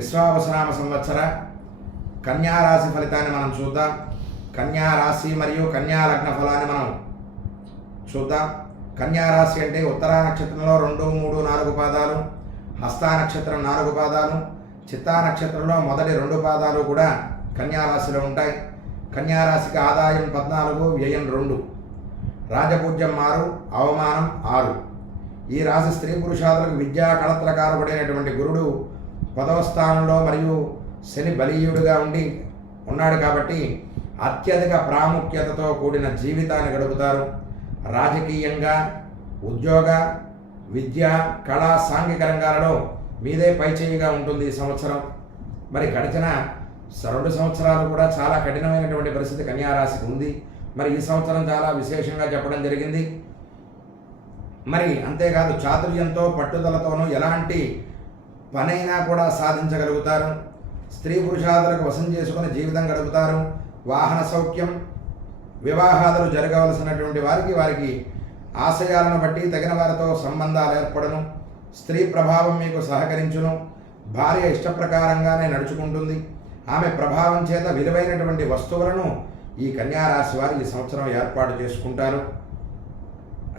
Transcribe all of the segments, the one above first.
విశ్వావసనామ సంవత్సర కన్యా రాశి ఫలితాన్ని మనం చూద్దాం. కన్యా రాశి మరియు కన్యా లగ్న ఫలాన్ని మనం చూద్దాం. కన్యా రాశి అంటే ఉత్తరా నక్షత్రంలో 2, 3, 4 పాదాలు, హస్తా నక్షత్రం 4 పాదాలు, చిత్తా నక్షత్రంలో మొదటి 2 పాదాలు కూడా కన్యా రాశిలో ఉంటాయి. కన్యా రాశికి ఆదాయం 14, వ్యయం 2, రాజపూజ్యం 6, అవమానం 6. ఈ రాశి స్త్రీ పురుషాదులకు విద్యా కళత్రకారకుడైనటువంటి గురుడు 10వ స్థానంలో మరియు శని బలీయుడుగా ఉన్నాడు కాబట్టి అత్యధిక ప్రాముఖ్యతతో కూడిన జీవితాన్ని గడుపుతారు. రాజకీయంగా, ఉద్యోగ, విద్య, కళ, సాంఘిక రంగాలలో మీదే పైచేయిగా ఉంటుంది ఈ సంవత్సరం. మరి గడిచిన 2 సంవత్సరాలు కూడా చాలా కఠినమైనటువంటి పరిస్థితి కన్యారాశికి ఉంది. మరి ఈ సంవత్సరం చాలా విశేషంగా చెప్పడం జరిగింది. మరి అంతేకాదు చాతుర్యంతో పట్టుదలతోనూ ఎలాంటి పనైనా కూడా సాధించగలుగుతారు. స్త్రీ పురుషాదులకు వశం చేసుకుని జీవితం గడుపుతారు. వాహన సౌఖ్యం, వివాహాదులు జరగవలసినటువంటి వారికి ఆశయాలను బట్టి తగిన వారితో సంబంధాలు ఏర్పడను. స్త్రీ ప్రభావం మీకు సహకరించును. భార్య ఇష్టప్రకారంగానే నడుచుకుంటుంది. ఆమె ప్రభావం చేత విలువైనటువంటి వస్తువులను ఈ కన్యారాశి వారు ఈ సంవత్సరం ఏర్పాటు చేసుకుంటారు,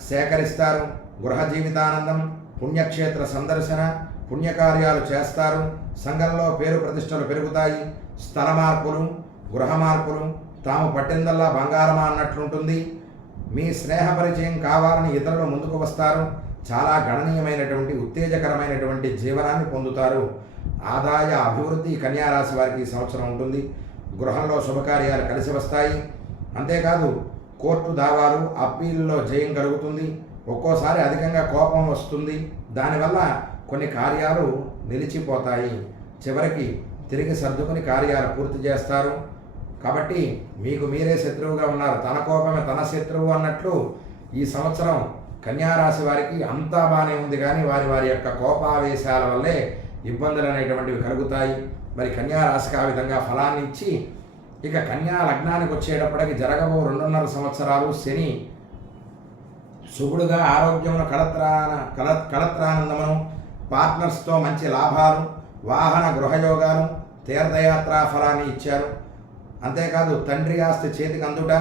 సేకరిస్తారు. గృహ జీవితానందం, పుణ్యక్షేత్ర సందర్శన, పుణ్యకార్యాలు చేస్తారు. సంఘంలో పేరు ప్రతిష్టలు పెరుగుతాయి. స్థల మార్పులు, గృహ మార్పులు, తాము పట్టిందల్లా బంగారమా అన్నట్లుంటుంది. మీ స్నేహ పరిచయం కావాలని ఇతరులు ముందుకు వస్తారు. చాలా గణనీయమైనటువంటి ఉత్తేజకరమైనటువంటి జీవనాన్ని పొందుతారు. ఆదాయ అభివృద్ధి కన్యారాశి వారికి ఈ సంవత్సరం ఉంటుంది. గృహంలో శుభకార్యాలు కలిసి వస్తాయి. అంతేకాదు కోర్టు దావాలు, అప్పీల్లో జయం కలుగుతుంది. ఒక్కోసారి అధికంగా కోపం వస్తుంది. దానివల్ల కొన్ని కార్యాలు నిలిచిపోతాయి. చివరికి తిరిగి సర్దుకుని కార్యాలు పూర్తి చేస్తారు. కాబట్టి మీకు మీరే శత్రువుగా ఉన్నారు. తన కోపమే తన శత్రువు అన్నట్లు ఈ సంవత్సరం కన్యారాశి వారికి అంతా బాగానే ఉంది, కానీ వారి యొక్క కోపావేశాల వల్లే ఇబ్బందులు అనేటువంటివి కలుగుతాయి. మరి కన్యారాశికి ఆ విధంగా ఫలాన్ని ఇచ్చి ఇక కన్యా లగ్నానికి వచ్చేటప్పటికి జరగబో 2.5 సంవత్సరాలు శని శుభుడుగా ఆరోగ్యమును కళత్రానందమును, పార్ట్నర్స్తో మంచి లాభాలు, వాహన గృహయోగాలు, తీర్థయాత్రా ఫలాన్ని ఇచ్చారు. అంతేకాదు తండ్రి ఆస్తి చేతికి అందుట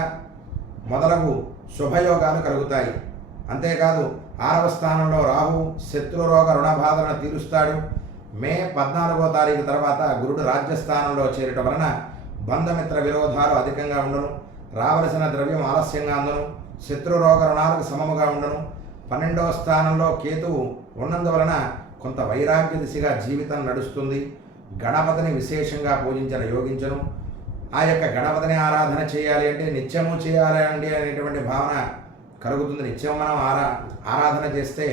మొదలగు శుభయోగాలు కలుగుతాయి. అంతేకాదు 6వ స్థానంలో రాహు శత్రురోగ రుణబాధలను తీరుస్తాడు. మే 14వ తారీఖు తర్వాత గురుడు రాజ్యస్థానంలో చేరటం వలన బంధమిత్ర విరోధాలు అధికంగా ఉండను. రావలసిన ద్రవ్యం ఆలస్యంగా అందును. శత్రురోగ రుణాలకు సమముగా ఉండను. 12వ స్థానంలో కేతువు ఉన్నందువలన కొంత వైరాగ్య దిశగా జీవితం నడుస్తుంది. గణపతిని విశేషంగా పూజించిన యోగించను. ఆ యొక్క గణపతిని ఆరాధన చేయాలి అంటే నిత్యము చేయాలి అండి అనేటువంటి భావన కలుగుతుంది. నిత్యం మనం ఆరాధన చేస్తే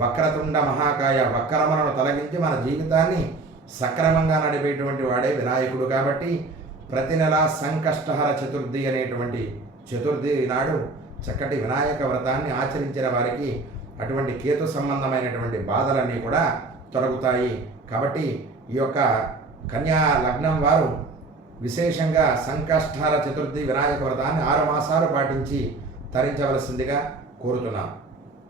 వక్రతుండ మహాకాయ వక్రములను తొలగించి మన జీవితాన్ని సక్రమంగా నడిపేటువంటి వాడే వినాయకుడు. కాబట్టి ప్రతి నెల సంకష్టహర చతుర్థి అనేటువంటి చతుర్థి నాడు చక్కటి వినాయక వ్రతాన్ని ఆచరించిన వారికి అటువంటి కేతు సంబంధమైనటువంటి బాధలన్నీ కూడా తొలగుతాయి. కాబట్టి ఈ యొక్క కన్యా లగ్నం వారు విశేషంగా సంకష్టహర చతుర్థి వినాయక వ్రతాన్ని 6 మాసాలు పాటించి తరించవలసిందిగా కోరుతున్నాం.